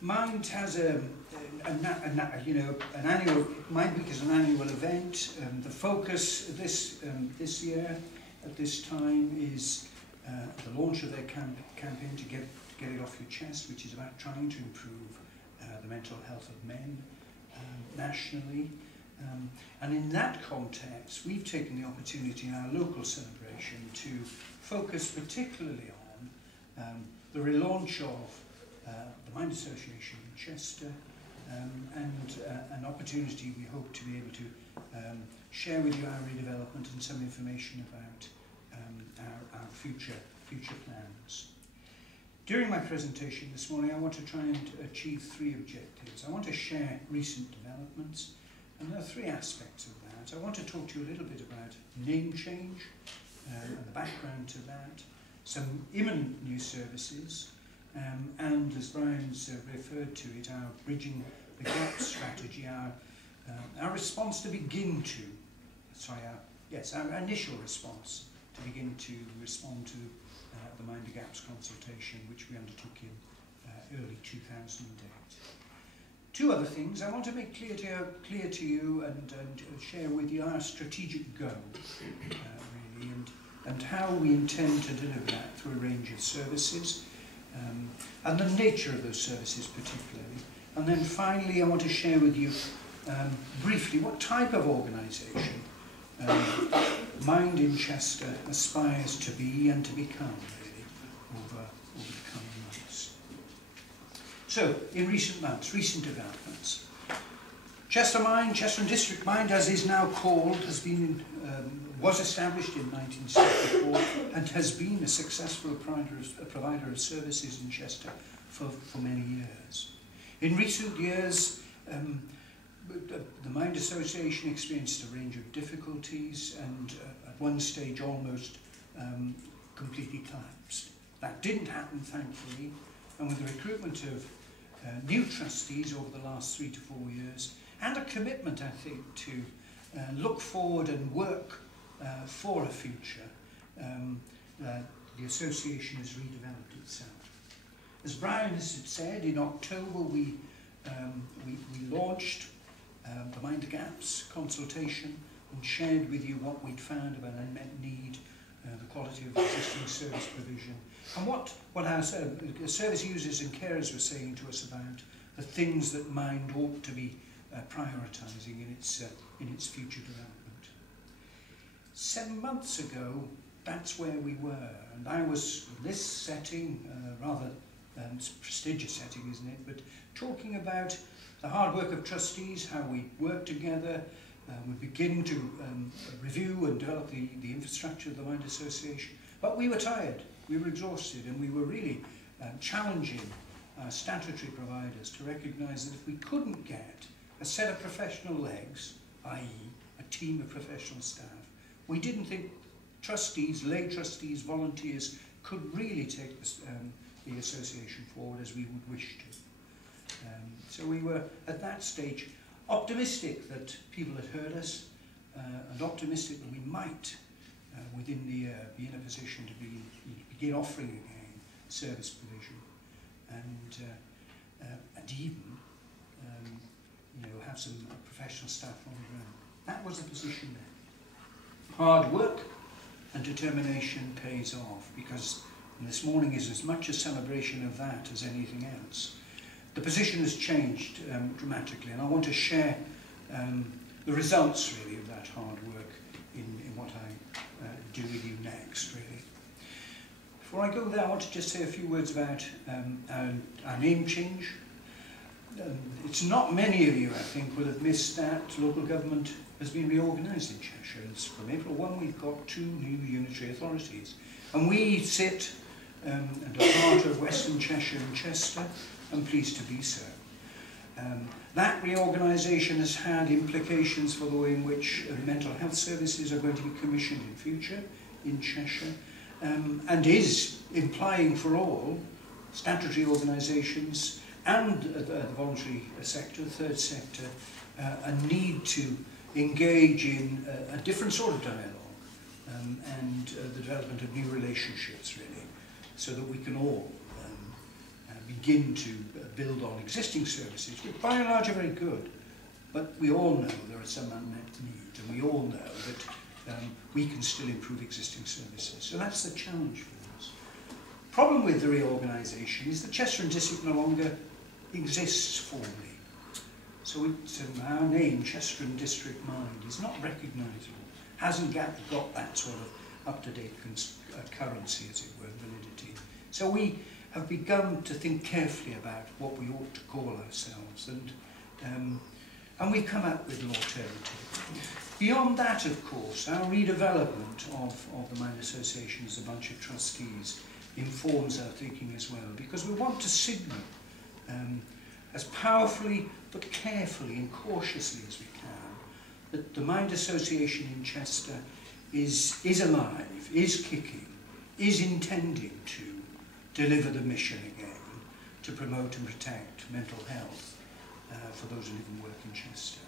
Mind has an annual, Mind Week is an annual event. The focus this year at this time is the launch of their campaign to get it off your chest, which is about trying to improve the mental health of men nationally. And in that context, we've taken the opportunity in our local celebration to focus particularly on the relaunch of the Mind Association in Chester, and an opportunity we hope to be able to share with you our redevelopment and some information about our future plans. During my presentation this morning, I want to try and achieve three objectives. I want to share recent developments, and there are three aspects of that. I want to talk to you a little bit about name change and the background to that, some imminent new services, and as Brian's referred to it, our bridging the gap strategy, our response to begin to, our initial response to begin to respond to the Mind the Gaps consultation, which we undertook in early 2008. Two other things I want to make clear to you and share with you our strategic goal, really, and how we intend to deliver that through a range of services, and the nature of those services particularly. And then finally, I want to share with you briefly what type of organisation Mind in Chester aspires to be and to become, really, over the coming months. So, in recent months, recent developments. Chester and District Mind, as is now called, was established in 1964 and has been a successful provider of services in Chester for many years. In recent years, the Mind Association experienced a range of difficulties and at one stage almost completely collapsed. That didn't happen, thankfully, and with the recruitment of new trustees over the last 3 to 4 years, and a commitment, I think, to look forward and work for a future, the association has redeveloped itself. As Brian has said, in October we launched the Mind the Gaps consultation and shared with you what we'd found about unmet need, the quality of existing service provision, and what our service users and carers were saying to us about the things that Mind ought to be prioritising in its future development. 7 months ago, that's where we were, and I was in this setting, rather prestigious setting, isn't it, but talking about the hard work of trustees, how we work together, we begin to review and develop the infrastructure of the Mind Association. But we were tired, we were exhausted, and we were really challenging our statutory providers to recognise that if we couldn't get a set of professional legs, i.e. a team of professional staff, we didn't think trustees, lay trustees, volunteers could really take the association forward as we would wish to. So we were at that stage optimistic that people had heard us, and optimistic that we might, within the year, be in a position to begin offering again service provision, and even have some professional staff on the ground. That was the position then. Hard work and determination pays off, because this morning is as much a celebration of that as anything else. The position has changed dramatically, and I want to share the results really of that hard work in what I do with you next, really. Before I go there, I want to just say a few words about our name change. It's not many of you, I think, will have missed that local government has been reorganised in Cheshire. From April 1, we've got 2 new unitary authorities, and we sit at the heart of Western Cheshire and Chester. I'm pleased to be so. That reorganisation has had implications for the way in which mental health services are going to be commissioned in future in Cheshire, and is implying for all statutory organisations and the voluntary sector, the third sector, a need to engage in a different sort of dialogue and the development of new relationships, really, so that we can all begin to build on existing services, which by and large are very good. But we all know there are some unmet needs, and we all know that we can still improve existing services. So that's the challenge for us. Problem with the reorganisation is that Chester and District no longer exists formally. So our name, Chester and District Mind, is not recognisable, hasn't got that sort of up-to-date currency, as it were, validity. So we have begun to think carefully about what we ought to call ourselves, and we've come up with an alternative. Beyond that, of course, our redevelopment of the Mind Association as a bunch of trustees informs our thinking as well, because we want to signal as powerfully but carefully and cautiously as we can that the Mind Association in Chester is alive, is kicking, is intending to deliver the mission again, to promote and protect mental health for those who live and work in Chester.